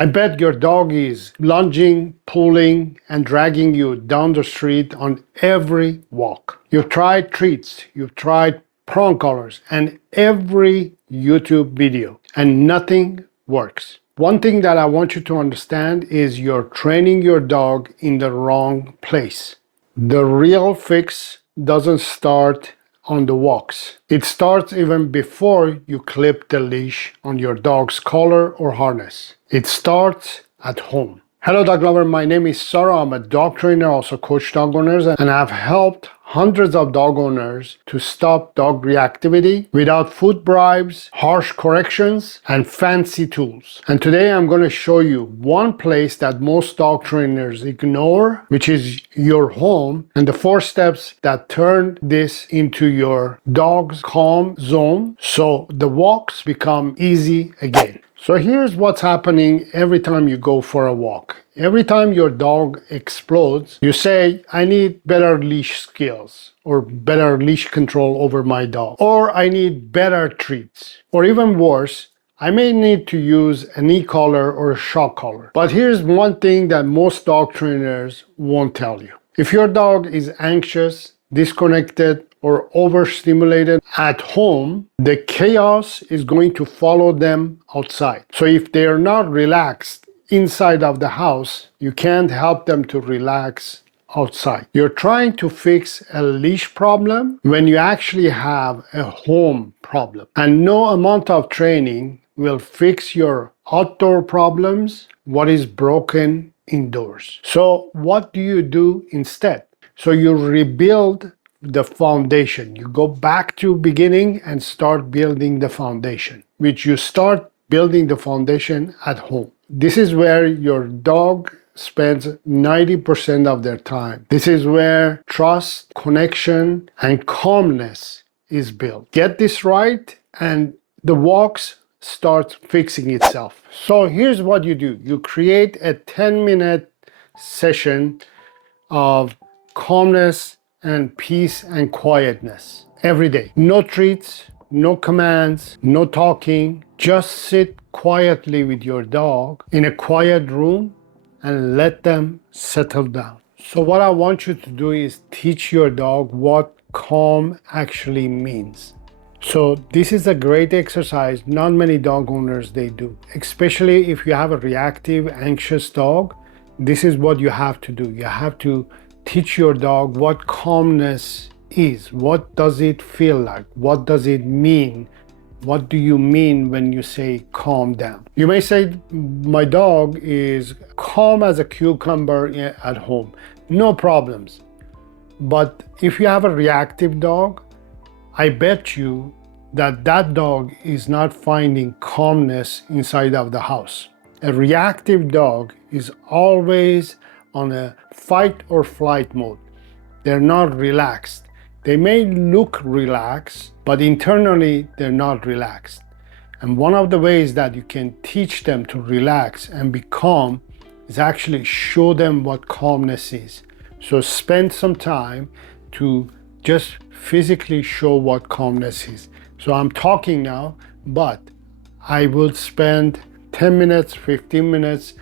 I bet your dog is lunging, pulling, and dragging you down the street on every walk. You've tried treats, you've tried prong collars, and every YouTube video, and nothing works. One thing that I want you to understand is you're training your dog in the wrong place. The real fix doesn't start on the walks. It starts even before you clip the leash on your dog's collar or harness. It starts at home. Hello dog lover, my name is Sarah. I'm a dog trainer, also coach dog owners, and I've helped hundreds of dog owners to stop dog reactivity without food bribes, harsh corrections, and fancy tools. And today I'm going to show you one place that most dog trainers ignore, which is your home, and the 4 steps that turn this into your dog's calm zone so the walks become easy again. So here's what's happening every time you go for a walk. Every time your dog explodes, you say, I need better leash skills or better leash control over my dog, or I need better treats, or even worse, I may need to use an e-collar or a shock collar. But here's one thing that most dog trainers won't tell you. If your dog is anxious, disconnected, or overstimulated at home, the chaos is going to follow them outside. So if they are not relaxed inside of the house, you can't help them to relax outside. You're trying to fix a leash problem when you actually have a home problem. And no amount of training will fix your outdoor problems, what is broken indoors. So what do you do instead? So you rebuild the foundation. You go back to beginning and start building the foundation, which you start building the foundation at home. This is where your dog spends 90% of their time. This is where trust, connection, and calmness is built. Get this right and the walks start fixing itself. So here's what you do. You create a 10-minute session of calmness and peace and quietness every day. No treats, no commands, no talking. Just sit quietly with your dog in a quiet room and let them settle down. So what I want you to do is teach your dog what calm actually means. So this is a great exercise. Not many dog owners they do, especially if you have a reactive, anxious dog. This is what you have to do. You have to teach your dog what calmness is. What does it feel like? What does it mean? What do you mean when you say calm down? You may say, my dog is calm as a cucumber at home. No problems. But if you have a reactive dog, I bet you that that dog is not finding calmness inside of the house. A reactive dog is always on a fight or flight mode. They're not relaxed. They may look relaxed, but internally they're not relaxed. And one of the ways that you can teach them to relax and be calm is actually show them what calmness is. So spend some time to just physically show what calmness is. So I'm talking now, but I will spend 10 minutes, 15 minutes,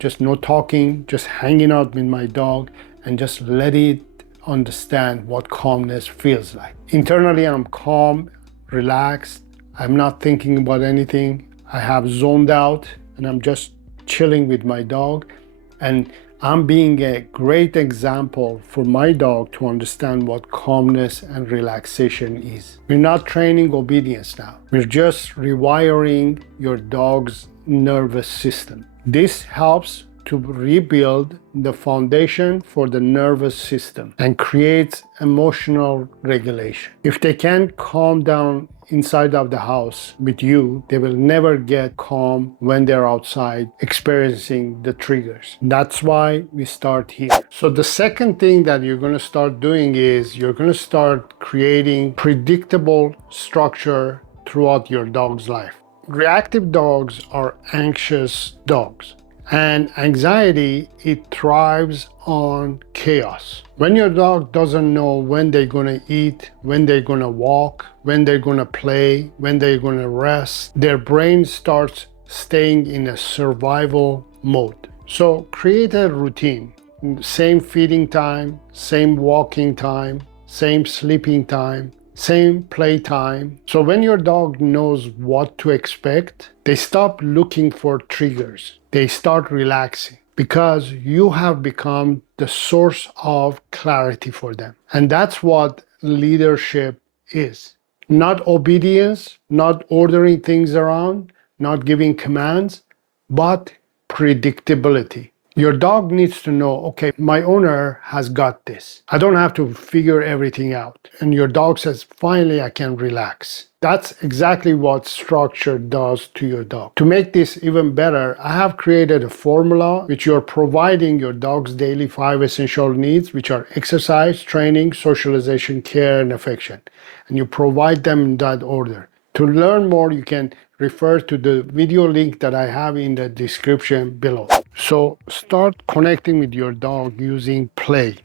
just no talking, just hanging out with my dog and just let it understand what calmness feels like. Internally, I'm calm, relaxed. I'm not thinking about anything. I have zoned out and I'm just chilling with my dog. And I'm being a great example for my dog to understand what calmness and relaxation is. We're not training obedience now. We're just rewiring your dog's nervous system. This helps to rebuild the foundation for the nervous system and creates emotional regulation. If they can't calm down inside of the house with you, they will never get calm when they're outside experiencing the triggers. That's why we start here. So the second thing that you're going to start doing is you're going to start creating predictable structure throughout your dog's life. Reactive dogs are anxious dogs. And anxiety, it thrives on chaos. When your dog doesn't know when they're gonna eat, when they're gonna walk, when they're gonna play, when they're gonna rest, their brain starts staying in a survival mode. So create a routine. Same feeding time, same walking time, same sleeping time, same play time. So when your dog knows what to expect, they stop looking for triggers. They start relaxing because you have become the source of clarity for them. And that's what leadership is. Not obedience, not ordering things around, not giving commands, but predictability. Your dog needs to know, okay, my owner has got this. I don't have to figure everything out. And your dog says, finally, I can relax. That's exactly what structure does to your dog. To make this even better, I have created a formula which you're providing your dog's daily 5 essential needs, which are exercise, training, socialization, care, and affection. And you provide them in that order. To learn more, you can refer to the video link that I have in the description below. So start connecting with your dog using play.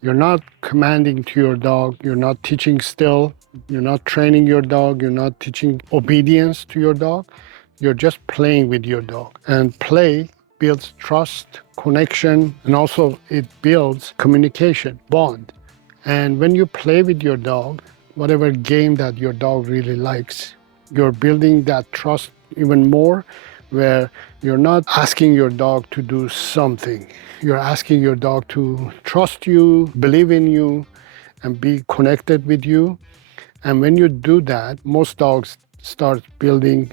You're not commanding to your dog, you're not teaching still, you're not training your dog, you're not teaching obedience to your dog, you're just playing with your dog. And play builds trust, connection, and also it builds communication, bond. And when you play with your dog, whatever game that your dog really likes, you're building that trust even more, where you're not asking your dog to do something. You're asking your dog to trust you, believe in you, and be connected with you. And when you do that, most dogs start building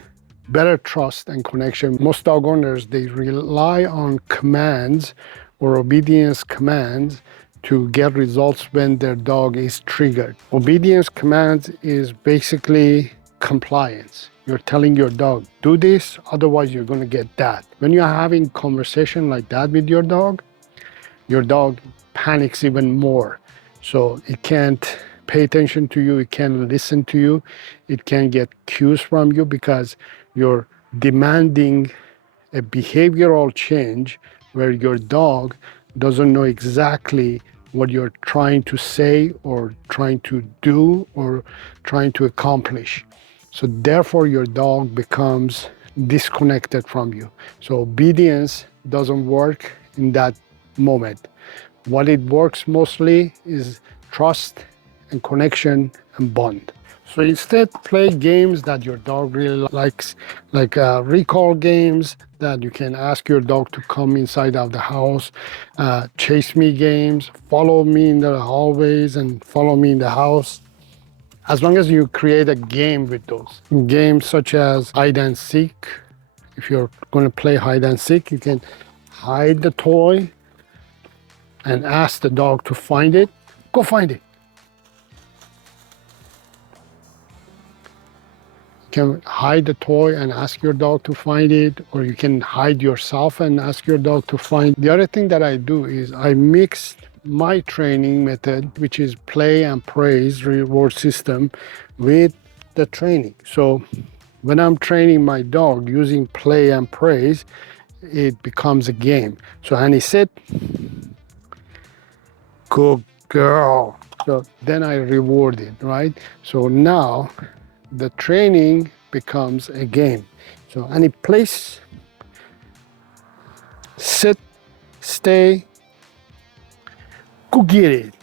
better trust and connection. Most dog owners, they rely on commands or obedience commands to get results when their dog is triggered. Obedience commands is basically compliance. You're telling your dog, do this, otherwise you're going to get that. When you're having conversation like that with your dog panics even more. So it can't pay attention to you, it can't listen to you, it can get cues from you because you're demanding a behavioral change where your dog doesn't know exactly what you're trying to say or trying to do or trying to accomplish. So therefore your dog becomes disconnected from you. So obedience doesn't work in that moment. What it works mostly is trust and connection and bond. So instead, play games that your dog really likes, like recall games that you can ask your dog to come inside of the house, chase me games, follow me in the hallways and follow me in the house. As long as you create a game with those. Games such as hide and seek. If you're going to play hide and seek, you can hide the toy and ask the dog to find it. Go find it. You can hide the toy and ask your dog to find it, or you can hide yourself and ask your dog to find. The other thing that I do is I mix my training method, which is play and praise reward system, with the training. So when I'm training my dog using play and praise, it becomes a game. So Annie, sit. Good girl. So then I reward it, right? So now the training becomes a game. So Annie, place, sit, stay, go get it.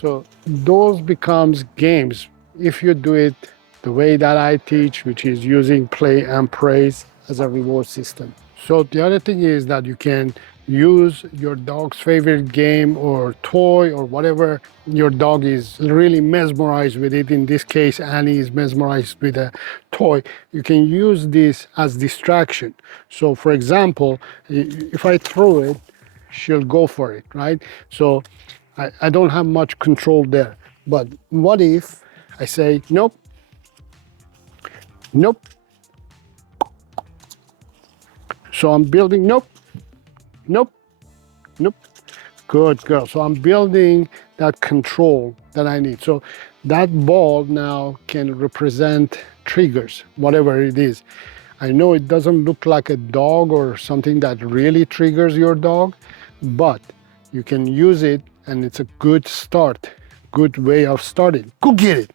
So those becomes games if you do it the way that I teach, which is using play and praise as a reward system. So the other thing is that you can use your dog's favorite game or toy or whatever your dog is really mesmerized with it. In this case, Annie is mesmerized with a toy. You can use this as distraction. So for example, if I throw it, she'll go for it, right? So I don't have much control there. But what if I say, nope, nope. So I'm building, nope, nope, nope. Good girl. So I'm building that control that I need. So that ball now can represent triggers, whatever it is. I know it doesn't look like a dog or something that really triggers your dog, but you can use it and it's a good start, good way of starting. Go get it.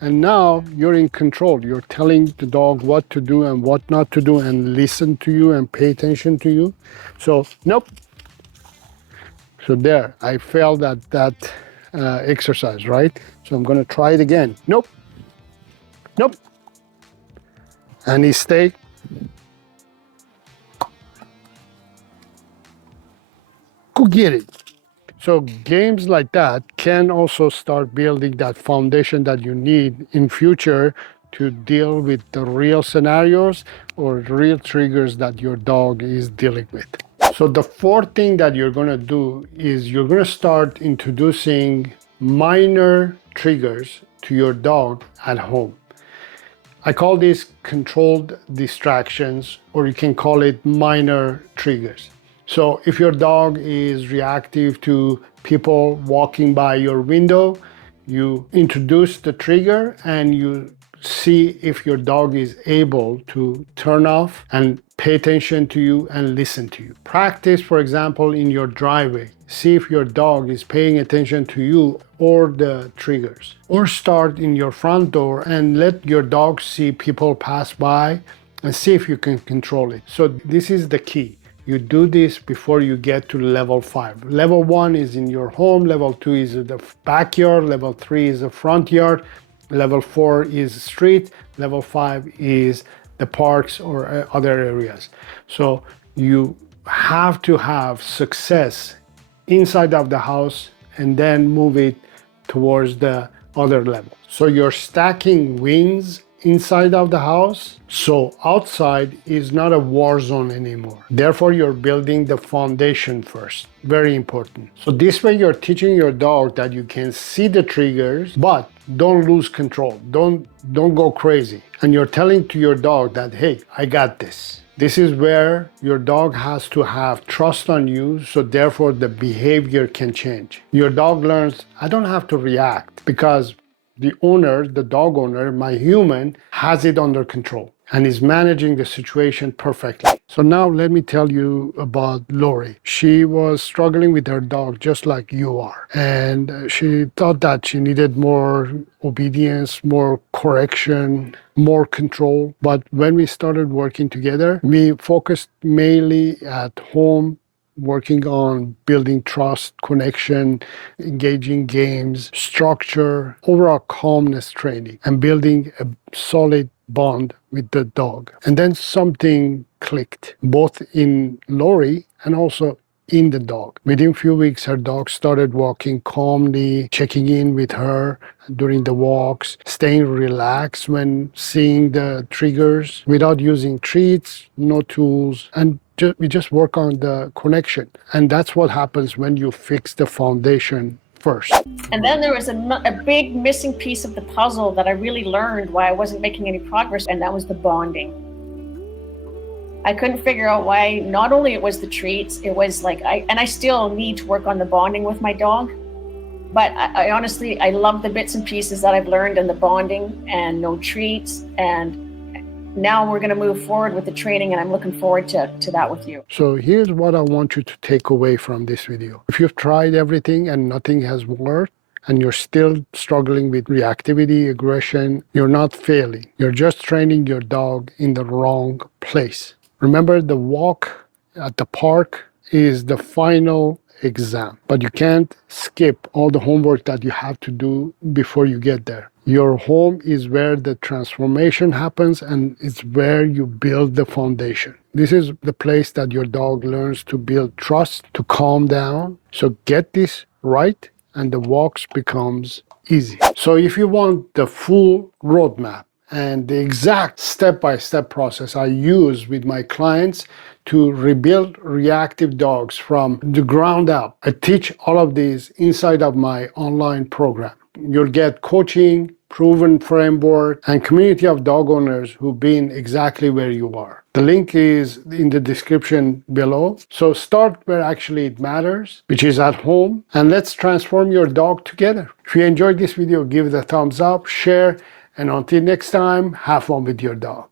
And now you're in control. You're telling the dog what to do and what not to do and listen to you and pay attention to you. So, nope. So there, I failed at that exercise, right? So I'm gonna try it again. Nope, nope. And he stay. Go get it. So games like that can also start building that foundation that you need in future to deal with the real scenarios or real triggers that your dog is dealing with. So the fourth thing that you're gonna do is you're gonna start introducing minor triggers to your dog at home. I call these controlled distractions, or you can call it minor triggers. So if your dog is reactive to people walking by your window, you introduce the trigger and you see if your dog is able to turn off and pay attention to you and listen to you. Practice, for example, in your driveway. See if your dog is paying attention to you or the triggers. Or start in your front door and let your dog see people pass by and see if you can control it. So this is the key. You do this before you get to level 5. Level 1 is in your home, level 2 is the backyard, level 3 is the front yard, level 4 is street, level 5 is the parks or other areas. So you have to have success inside of the house and then move it towards the other level. So you're stacking wins inside of the house, so outside is not a war zone anymore. Therefore, you're building the foundation first. Very important. So this way you're teaching your dog that you can see the triggers, but don't lose control. Don't go crazy. And you're telling to your dog that, hey, I got this. This is where your dog has to have trust on you, so therefore the behavior can change. Your dog learns, I don't have to react because the owner, the dog owner, my human, has it under control and is managing the situation perfectly. So now let me tell you about Lori. She was struggling with her dog just like you are. And she thought that she needed more obedience, more correction, more control. But when we started working together, we focused mainly at home, working on building trust, connection, engaging games, structure, overall calmness training, and building a solid bond with the dog. And then something clicked, both in Lori and also in the dog. Within a few weeks, her dog started walking calmly, checking in with her during the walks, staying relaxed when seeing the triggers without using treats, no tools, and we just work on the connection. And that's what happens when you fix the foundation first. And then there was a big missing piece of the puzzle that I really learned why I wasn't making any progress, and that was the bonding. I couldn't figure out why. Not only it was the treats, it was like I still need to work on the bonding with my dog, but I honestly, I love the bits and pieces that I've learned in the bonding and no treats, and now we're going to move forward with the training, and I'm looking forward to that with you. So here's what I want you to take away from this video. If you've tried everything and nothing has worked, and you're still struggling with reactivity, aggression, you're not failing. You're just training your dog in the wrong place. Remember, the walk at the park is the final exam, but you can't skip all the homework that you have to do before you get there. Your home is where the transformation happens, and it's where you build the foundation. This is the place that your dog learns to build trust, to calm down. So get this right, and the walks becomes easy. So if you want the full roadmap and the exact step-by-step process I use with my clients to rebuild reactive dogs from the ground up, I teach all of these inside of my online program. You'll get coaching, proven framework, and community of dog owners who've been exactly where you are. The link is in the description below. So start where actually it matters, which is at home, and let's transform your dog together. If you enjoyed this video, give it a thumbs up, share, and until next time, have fun with your dog.